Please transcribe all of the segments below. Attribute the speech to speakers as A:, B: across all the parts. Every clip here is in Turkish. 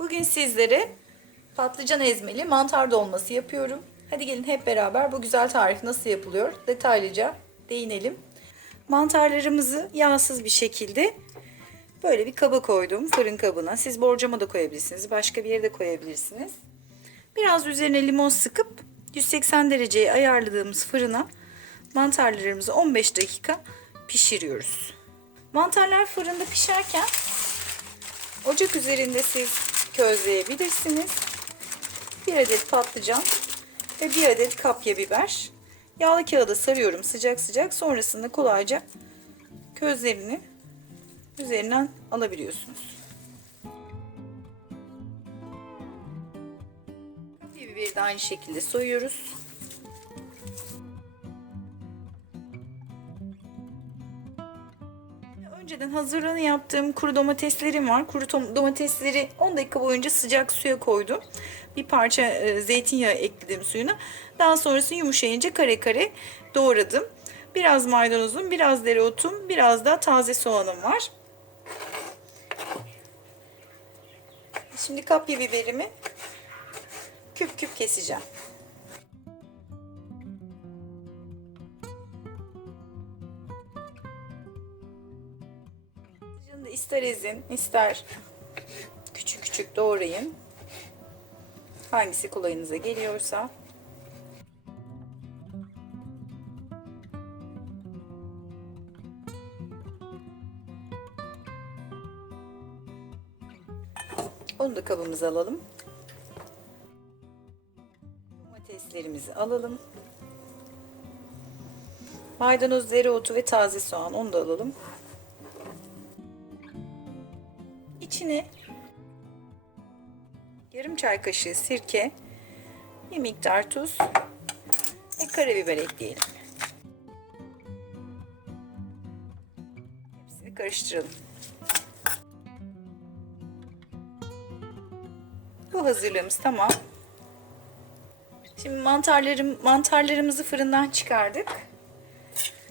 A: Bugün sizlere patlıcan ezmeli mantar dolması yapıyorum. Hadi gelin hep beraber bu güzel tarif nasıl yapılıyor detaylıca değinelim. Mantarlarımızı yağsız bir şekilde böyle bir kaba koydum fırın kabına. Siz borcama da koyabilirsiniz. Başka bir yere de koyabilirsiniz. Biraz üzerine limon sıkıp 180 dereceye ayarladığımız fırına mantarlarımızı 15 dakika pişiriyoruz. Mantarlar fırında pişerken ocak üzerinde siz közleyebilirsiniz. Bir adet patlıcan ve bir adet kapya biber. Yağlı kağıda sarıyorum sıcak sıcak. Sonrasında kolayca közlerini üzerinden alabiliyorsunuz. Biberi de aynı şekilde soyuyoruz. Önceden hazırlığını yaptığım kuru domateslerim var. Kuru domatesleri 10 dakika boyunca sıcak suya koydum. Bir parça e, zeytinyağı ekledim suyuna. Daha sonrasında yumuşayınca kare kare doğradım. Biraz maydanozum, biraz dereotum, biraz da taze soğanım var. Şimdi kapya biberimi küp küp keseceğim. Da ister ezin, ister küçük küçük doğrayın. Hangisi kolayınıza geliyorsa. Onu da kabımıza alalım. Domateslerimizi alalım. Maydanoz, dereotu ve taze soğan onu da alalım. İçine yarım çay kaşığı sirke, bir miktar tuz ve karabiber ekleyelim. Hepsini karıştıralım. Bu hazırlığımız tamam. Şimdi mantarlarım mantarlarımızı fırından çıkardık.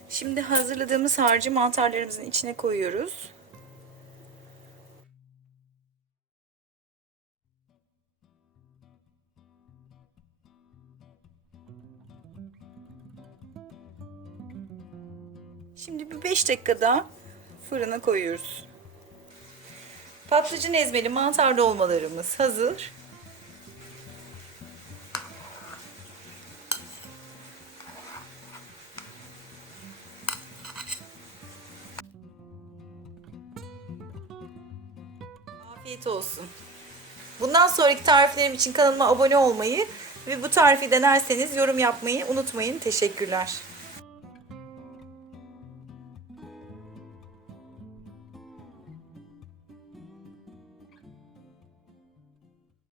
A: Şimdi hazırladığımız harcı mantarlarımızın içine koyuyoruz. Şimdi bir 5 dakika daha fırına koyuyoruz. Patlıcan ezmeli mantar dolmalarımız hazır. Afiyet olsun. Bundan sonraki tariflerim için kanalıma abone olmayı ve bu tarifi denerseniz yorum yapmayı unutmayın. Teşekkürler.